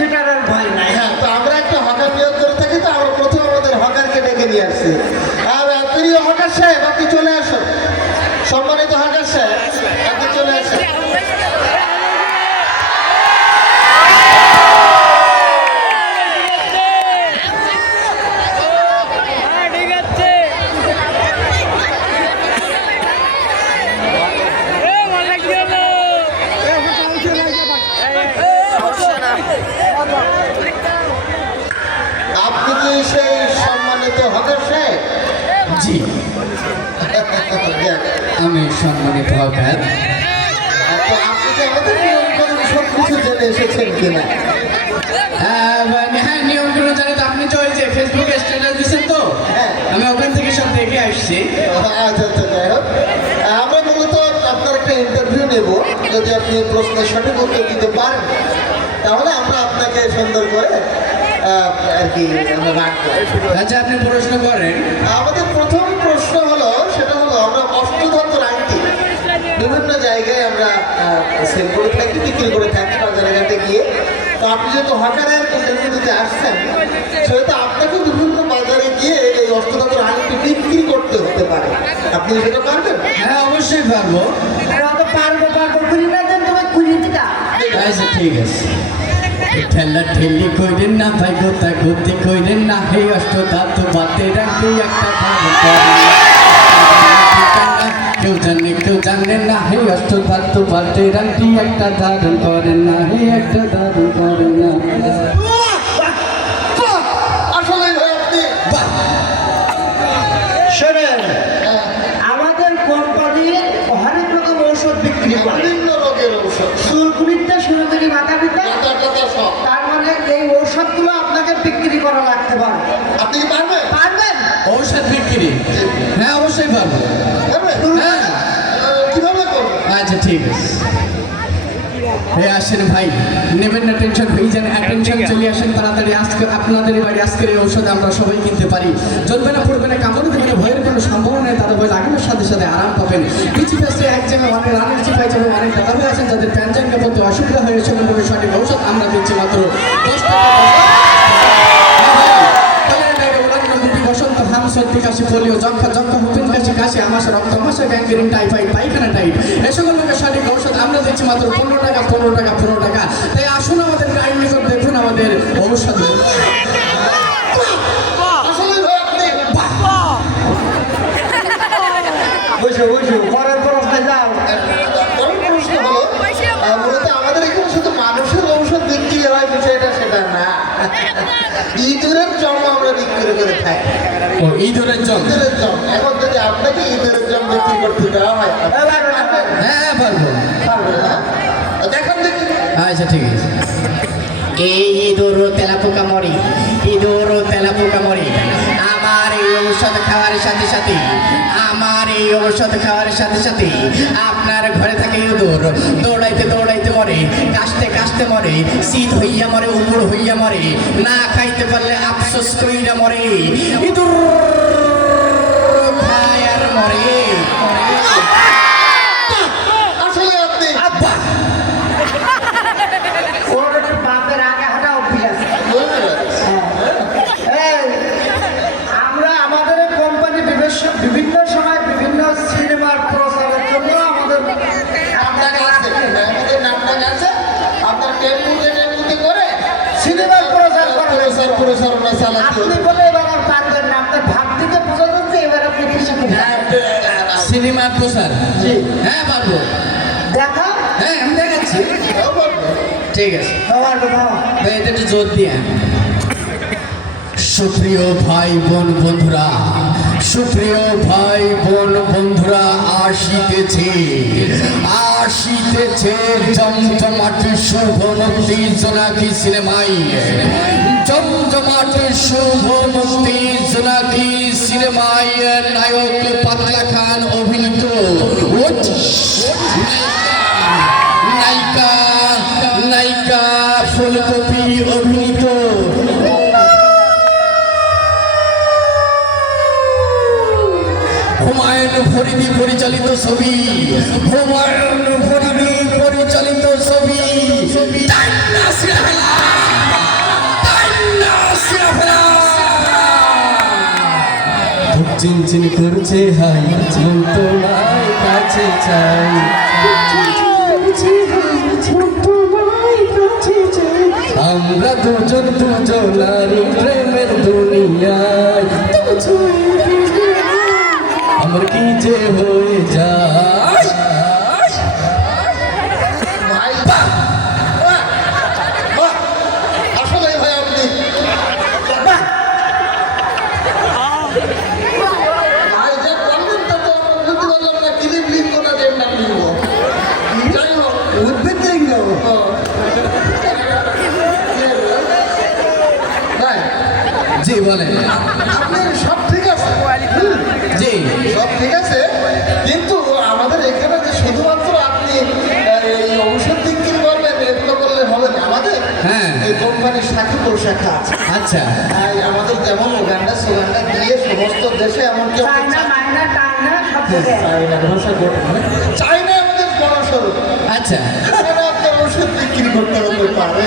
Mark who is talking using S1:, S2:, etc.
S1: সেটার ভয় নাই।
S2: হ্যাঁ তো আমরা একটা হকার নিয়োগ করে থাকি, তো আমরা প্রথম আমাদের হকারকে ডেকে নিয়ে আসছি। আর প্রিয় হকার সাহেব, আপনি চলে আসুন। সম্মানিত হকার সাহেব আপনি চলে আসুন
S3: ঠিক আছে এ ভালো গেল
S2: আপনি কি সেই সম্মানিত হকার
S4: জি। আমি সম্মানিত হকার
S2: তো আপনি কি আমাদের নিয়ম কানুন সব কিছু জেনে এসেছেন কিনা?
S4: আহ, মানে হ্যাঁ নিয়মগুলো জানি তো আপনি তো ওই যে ফেসবুকে স্ট্যাটাস দিচ্ছেন তো?
S2: হ্যাঁ।
S4: আমি ওখান থেকে সব দেখে আসছি।
S2: আচ্ছা আচ্ছা যাই হোক। আমরা মূলত আপনার একটা ইন্টারভিউ নেব। যদি আপনি প্রশ্নের সঠিক উত্তর দিতে পারেন তাহলে আমরা আপনাকে সুন্দর করে আর কি আমরা রাখব।
S4: আচ্ছা আপনি প্রশ্ন করেন।
S2: আমাদের প্রথম প্রশ্ন হলো সেটা হলো আমরা অষ্টধাতুর আংটি বিভিন্ন জায়গায় আমরা সেল করে থাকি বিক্রি করে থাকি বাজারে ঘাটে গিয়ে। তো আপনি যেহেতু হকারের দিতে আসছেন সেহেতু আপনাকে বিভিন্ন বাজারে গিয়ে এই অষ্টধাতুর আংটি বিক্রি করতে হতে পারে। আপনি সেটা পারবেন?
S4: হ্যাঁ অবশ্যই পারব।
S1: পারব পারব। করি না দেন তোমার কুড়ি দিটা
S4: আচ্ছা ঠিক আছে। ঠেলা ঠেলি কইলেন না ভাই গোতা গতি কইলেন না। হে অষ্ট ধাতু বাতে রাখতে একটা। কেউ জানে কেউ জানে না হে অষ্ট ধাতু বাতে রাখতে একটা ধারণ করেন না হে একটা ধারণ করেন না।
S1: আমাদের কোম্পানির রকম ঔষধ বিক্রি করে।
S2: বিভিন্ন রোগের ঔষধ।
S1: চুলকুনিটা শুরু করি মাথা পিতা
S2: টাকা টাকা সব
S1: তার মানে এই ঔষধগুলো আপনাকে বিক্রি করা লাগতে পারে
S2: আপনি কি পারবেন
S1: পারবেন
S4: ঔষধ বিক্রি হ্যাঁ অবশ্যই পারব হ্যাঁ আচ্ছা ঠিক আছে। হে আসেন ভাই নেবেন না টেনশন হয়ে যান অ্যাটেনশন চলে আসেন তাড়াতাড়ি। আজকে আপনাদের বাড়ি আজকের এই ঔষধ আমরা সবাই কিনতে পারি। জ্বলবে না পড়বে না কামড় দেবে না ভয়ের কোনো সম্ভাবনা নেই তাদের বই লাগানোর সাথে সাথে আরাম পাবেন। এক জায়গায় অনেক রানের যাবে অনেক টাকা আছেন যাদের প্যানজনকে বলতে অসুবিধা হয়েছে কোনো সঠিক ঔষধ আমরা দিচ্ছি মাত্র সর্দি কাশি পোলিও যক্ষা যক্ষা হুপিন কাশি কাশি আমাশা রক্ত মাসা গ্যাঙ্গেরিন টাইফাইড পাইখানা টাইপ এই রোগের সঠিক ঔষধ। আমরা দিচ্ছি মাত্র পনেরো টাকা পনেরো টাকা পনেরো টাকা। তাই আসুন আমাদের গাইড নিকট দেখুন, আমাদের ঔষধ।
S2: আসলে ভাই
S4: ও ইঁদুরের
S2: জম এখন যদি আপনাকে ইঁদুরের জম বিক্রি করতে দেওয়া হয় পারবেন?
S4: হ্যাঁ পারব।
S2: পারবেন না? দেখেন দেখি
S4: আচ্ছা ঠিক আছে। এই ইঁদুর তেলা পোকা মরি ইঁদুর তেলা পোকা মরি আমার এই ঔষধ খাওয়ার সাথে সাথে ঔষধ খাওয়ার সাথে সাথে আপনার ঘরে থাকে ইঁদুর দৌড়াইতে দৌড়াইতে মরে, কাশতে কাশতে মরে, শীত হইয়া মরে, উমুড় হইয়া মরে, না খাইতে পারলে আফসোস কইরা মরে। ইঁদুর খায় আর মরে।
S2: আসলে
S1: সিনেমার প্রচার করা হয়েছে।
S2: প্রচারণা চালাচ্ছে
S1: আপনি বলে এবার আর পারবেন না আপনার ভাব বোঝা যাচ্ছে এবার আপনি কিছু
S4: সিনেমা প্রচার?
S1: জি।
S4: হ্যাঁ পারব।
S1: দেখা?
S4: হ্যাঁ আমি দেখাচ্ছি। ঠিক আছে।
S1: বাবার বাবা
S4: এটা একটু জোর দিয়ে সুপ্রিয় ভাই বোন বন্ধুরা, সুপ্রিয় ভাই বোন বন্ধুরা, আসিতেছে আসিতেছে জমজমাটি শুভ মুক্তি জোনাকি সিনেমাই জমজমাটি শুভ মুক্তি জোনাকি সিনেমাই নায়ক পাতলা খান অভিনীত নায়িকা নায়িকা ফুলকপি অভিনীত পরিচালিত ছবি। পরিচালিত ছবি। চিনচিন করছে হাই। জীবন তোমায় কাছে চাই। আমরা দুজন দুজন নারী আমার কি যে হয়ে যায়? জি বলেন। জি।
S2: সব ঠিক আছে? কিন্তু আমাদের এখানে যে শুধুমাত্র আপনি এই ঔষধ বিক্রি করবেন এগুলো করলে হবে না। আমাদের
S4: হ্যাঁ।
S2: এই কোম্পানির শাখা প্রশাখা আছে।
S4: আচ্ছা।
S2: তাই আমাদের যেমন ওগান্ডা সুগান্ডা দিয়ে সমস্ত দেশে এমনকি
S1: চায়না সব থেকে
S2: চায়নার ভাষা গোটা চাইনা আমাদের বড় সড়ক
S4: আচ্ছা।
S2: আপনার ওষুধ বিক্রি করতে
S1: পারবে।